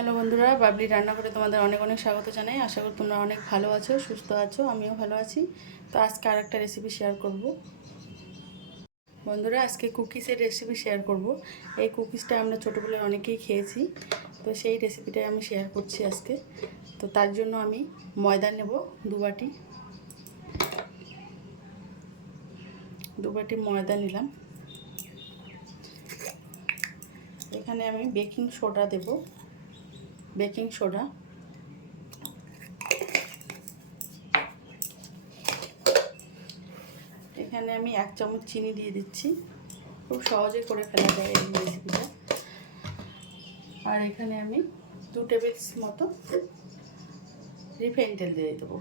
Hello বন্ধুরা, বাবলি রান্না করে তোমাদের অনেক অনেক স্বাগত জানাই। আশা করি তোমরা অনেক ভালো আছো, সুস্থ আছো, আমিও ভালো আছি। তো আজকে আরেকটা রেসিপি শেয়ার করব বন্ধুরা। আজকে কুকিজের রেসিপি শেয়ার করব। এই কুকিজটা আমরা ছোটোবেলায় অনেকেই খেয়েছি, তো সেই রেসিপিটাই আমি শেয়ার করছি আজকে। তো তার জন্য আমি ময়দা নেব 2 বাটি ময়দা নিলাম। এখানে আমি বেকিং সোডা দেব, বেকিং সোডা। এখানে আমি 1 চামচ চিনি দিয়ে দিচ্ছি, খুব সহজে করে ফেলা যায় এই রেসিপিটা। আর এখানে আমি 2 টেবিল মতো রিফাইন তেল দিয়ে দেবো।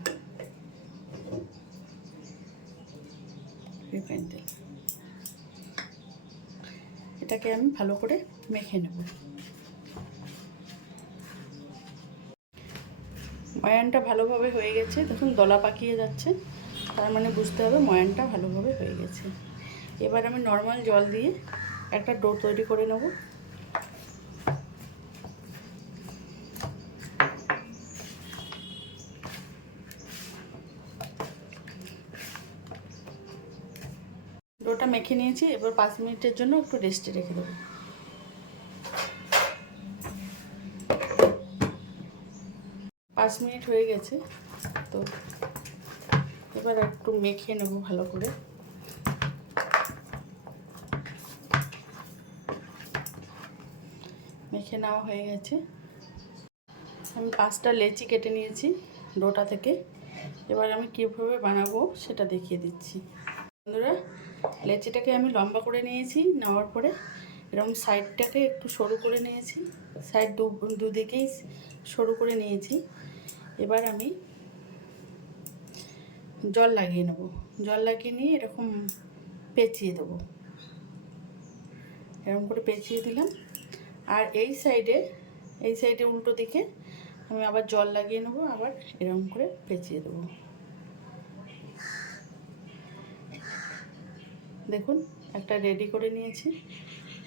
রিফাইন তেল, এটাকে আমি ভালো করে মেখে নেব। ময়ানটা ভালোভাবে হয়ে গেছে, দেখুন দলা পাকিয়ে যাচ্ছে, তার মানে বুঝতে হবে ময়ানটা ভালোভাবে হয়ে গেছে। এবার আমি নর্মাল জল দিয়ে একটা ডো তৈরি করে নেব। ডোটা মেখে নিয়েছি, এবার 5 মিনিটের জন্য একটু রেস্টে রেখে দেবো। 5 মিনিট হয়ে গেছে, তো এবার একটু মেখে নেব ভালো করে। মেখে নেওয়া হয়ে গেছে। আমি 5টা লেচি কেটে নিয়েছি ডোটা থেকে। এবার আমি কীভাবে বানাবো সেটা দেখিয়ে দিচ্ছি বন্ধুরা। লেচিটাকে আমি লম্বা করে নিয়েছি, নেওয়ার পরে এরকম সাইডটাকে একটু সরু করে নিয়েছি, সাইড দুদিকেই সরু করে নিয়েছি। এবার আমি জল লাগিয়ে নেব। জল লাগিয়ে নিয়ে এরকম পেঁচিয়ে দেবো, এরকম করে পেঁচিয়ে দিলাম। আর এই সাইডে উল্টো দিকে আমি আবার জল লাগিয়ে নেবো, আবার এরকম করে পেঁচিয়ে দেবো। দেখুন একটা রেডি করে নিয়েছি।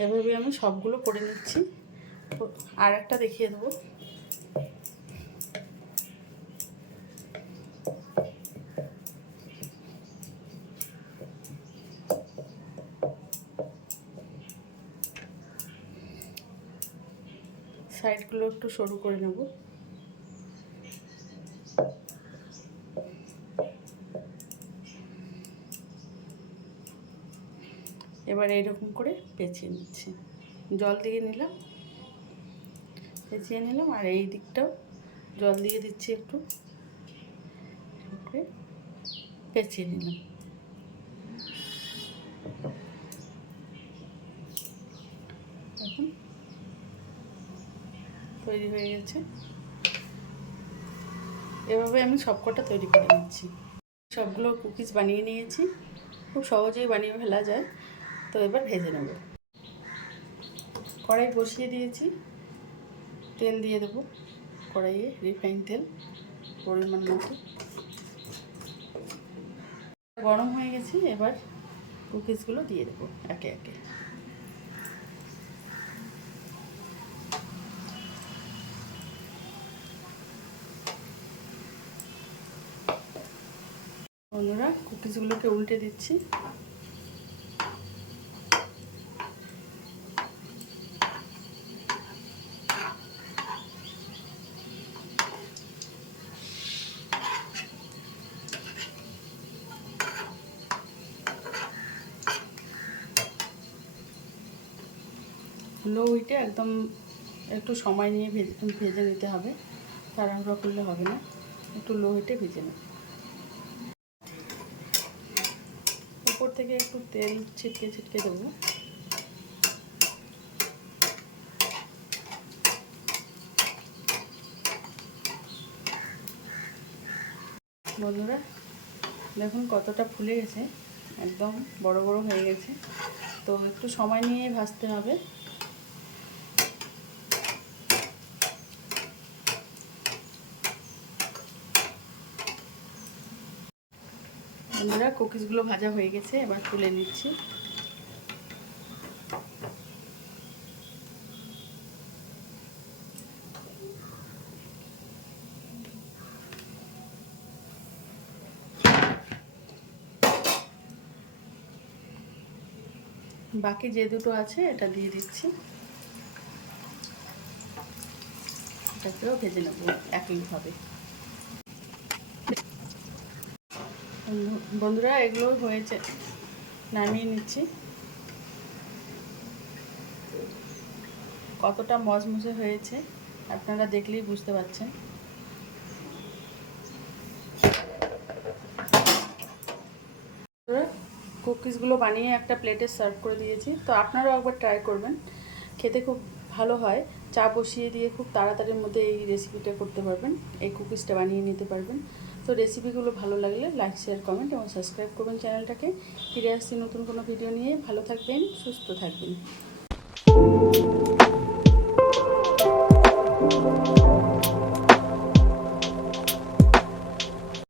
এভাবে আমি সবগুলো করে নিচ্ছি। আর একটা দেখিয়ে দেবো। সাইডগুলো একটু সরু করে নেব। এবার এইরকম করে পেঁচিয়ে নিচ্ছি, জল দিয়ে নিলাম, পেঁচিয়ে নিলাম। আর এই দিকটাও জল দিয়ে দিচ্ছি, একটু পেঁচিয়ে নিলাম। এখন তৈরি হয়ে গেছে। এভাবে আমি সবকটা তৈরি করে নিচ্ছি। সবগুলো কুকিজ বানিয়ে নিয়েছি, খুব সহজেই বানিয়ে ফেলা যায়। তো এবার ভেজে নেব। কড়াই বসিয়ে দিয়েছি, তেল দিয়ে দেবো কড়াইয়ে, রিফাইন তেল পরিমাণ মতো। গরম হয়ে গেছে, এবার কুকিজগুলো দিয়ে দেবো একে একে। বন্ধুরা, কুকিজগুলোকে উল্টে দিচ্ছি। লো হিটে একদম একটু সময় নিয়ে ভেজে নিতে হবে, তাড়াহুড়ো করলে হবে না, একটু লো হিটে ভেজে নেব। উপর থেকে একটু তেল ছিটকে ছিটকে দেবো। বন্ধুরা দেখুন কতটা ফুলে গেছে, একদম বড় বড় হয়ে গেছে। তো একটু সময় নিয়ে ভাজতে হবে। বন্ধুরা, কুকিজগুলো ভাজা হয়ে গেছে, এবার তুলে নিচ্ছি। বাকি যে দুটো আছে এটা দিয়ে দিচ্ছি, এটাকেও ভেজে নেব একইভাবে। বন্ধুরা এগুলো হয়েছে, নামিয়ে নিচ্ছি। কতটা মজমুজে হয়েছে আপনারা দেখলেই বুঝতে পারছেন। কুকিজগুলো বানিয়ে একটা প্লেটে সার্ভ করে দিয়েছি, তো আপনারাও একবার ট্রাই করবেন, খেতে খুব ভালো হয়। চা বসিয়ে দিয়ে খুব তাড়াতাড়ির মধ্যে এই রেসিপিটা করতে পারবেন, এই কুকিজটা বানিয়ে নিতে পারবেন। তো রেসিপিগুলো ভালো লাগলে লাইক, শেয়ার, কমেন্ট এবং সাবস্ক্রাইব করবেন চ্যানেলটাকে। ফিরে আসছি নতুন কোনো ভিডিও নিয়ে। ভালো থাকবেন, সুস্থ থাকবেন।